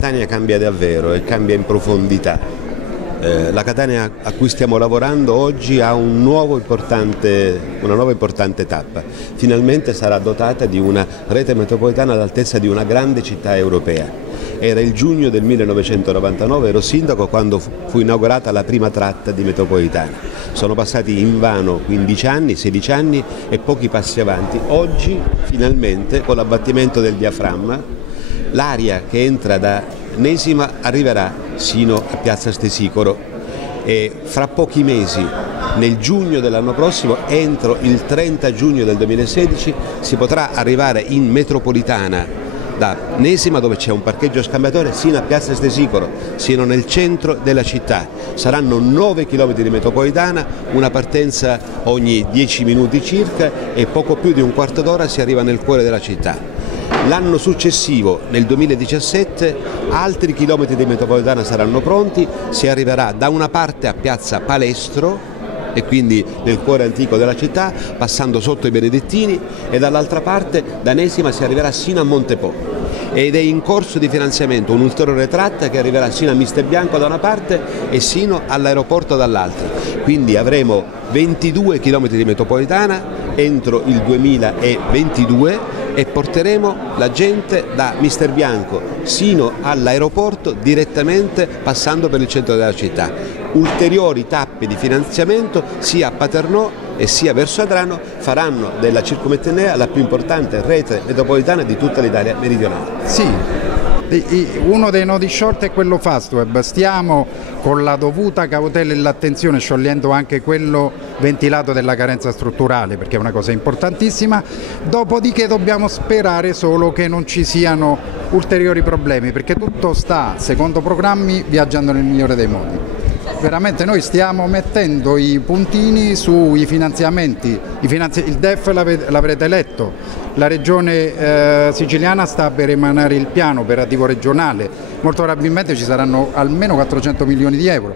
Catania cambia davvero e cambia in profondità. La Catania a cui stiamo lavorando oggi ha una nuova importante tappa. Finalmente sarà dotata di una rete metropolitana all'altezza di una grande città europea. Era il giugno del 1999, ero sindaco quando fu inaugurata la prima tratta di metropolitana. Sono passati invano 15 anni, 16 anni e pochi passi avanti. Oggi finalmente con l'abbattimento del diaframma l'aria che entra da Nesima arriverà sino a Piazza Stesicoro e fra pochi mesi, nel giugno dell'anno prossimo, entro il 30 giugno del 2016, si potrà arrivare in metropolitana da Nesima, dove c'è un parcheggio scambiatore, sino a Piazza Stesicoro, sino nel centro della città. Saranno 9 km di metropolitana, una partenza ogni 10 minuti circa e poco più di un quarto d'ora si arriva nel cuore della città. L'anno successivo, nel 2017, altri chilometri di metropolitana saranno pronti, si arriverà da una parte a Piazza Palestro e quindi nel cuore antico della città, passando sotto i Benedettini, e dall'altra parte da Nesima si arriverà sino a Montepo. Ed è in corso di finanziamento un'ulteriore tratta che arriverà sino a Misterbianco da una parte e sino all'aeroporto dall'altra. Quindi avremo 22 km di metropolitana entro il 2022 e porteremo la gente da Misterbianco sino all'aeroporto direttamente passando per il centro della città. Ulteriori tappe di finanziamento sia a Paternò e sia verso Adrano faranno della Circumetnea la più importante rete metropolitana di tutta l'Italia meridionale. Sì, uno dei nodi short è quello Fastweb. Stiamo con la dovuta cautela e l'attenzione sciogliendo anche quello ventilato della carenza strutturale, perché è una cosa importantissima. Dopodiché dobbiamo sperare solo che non ci siano ulteriori problemi, perché tutto sta, secondo programmi, viaggiando nel migliore dei modi. Veramente noi stiamo mettendo i puntini sui finanziamenti, il DEF l'avrete letto, la regione siciliana sta per emanare il piano operativo regionale, molto probabilmente ci saranno almeno 400 milioni di euro.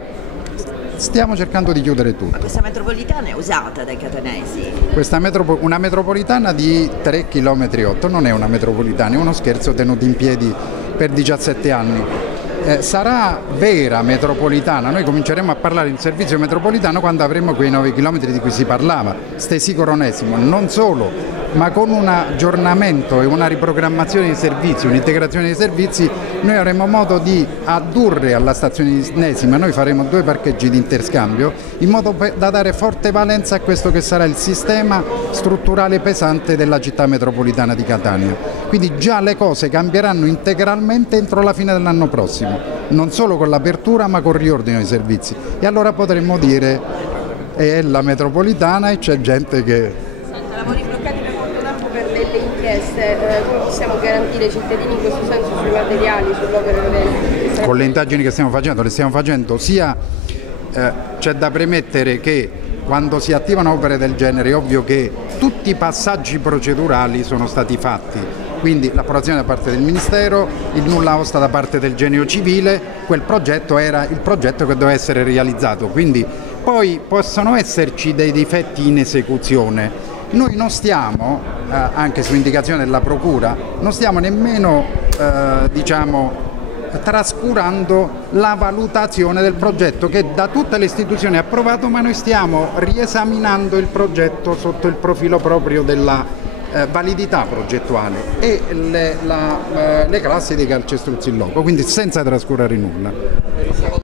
Stiamo cercando di chiudere tutto. Ma questa metropolitana è usata dai catanesi? Una metropolitana di 3,8 km non è una metropolitana, è uno scherzo tenuto in piedi per 17 anni. Sarà vera metropolitana, noi cominceremo a parlare di servizio metropolitano quando avremo quei 9 km di cui si parlava, Stesicoro-Nesimo, non solo, ma con un aggiornamento e una riprogrammazione dei servizi, un'integrazione dei servizi, noi avremo modo di addurre alla stazione di Nesima, noi faremo 2 parcheggi di interscambio in modo da dare forte valenza a questo che sarà il sistema strutturale pesante della città metropolitana di Catania. Quindi già le cose cambieranno integralmente entro la fine dell'anno prossimo, non solo con l'apertura ma con il riordino dei servizi. E allora potremmo dire è la metropolitana e c'è gente che... Lavori bloccati per molto tempo per delle inchieste, come possiamo garantire ai cittadini in questo senso sui materiali, sull'opera? Con le indagini che stiamo facendo, le stiamo facendo sia, c'è da premettere che quando si attivano opere del genere è ovvio che tutti i passaggi procedurali sono stati fatti, quindi l'approvazione da parte del Ministero, il nulla osta da parte del Genio Civile, quel progetto era il progetto che doveva essere realizzato, quindi poi possono esserci dei difetti in esecuzione. Noi non stiamo, anche su indicazione della Procura, non stiamo nemmeno trascurando la valutazione del progetto che da tutte le istituzioni è approvato, ma noi stiamo riesaminando il progetto sotto il profilo proprio della validità progettuale e le classi dei calcestruzzi in loco, quindi senza trascurare nulla.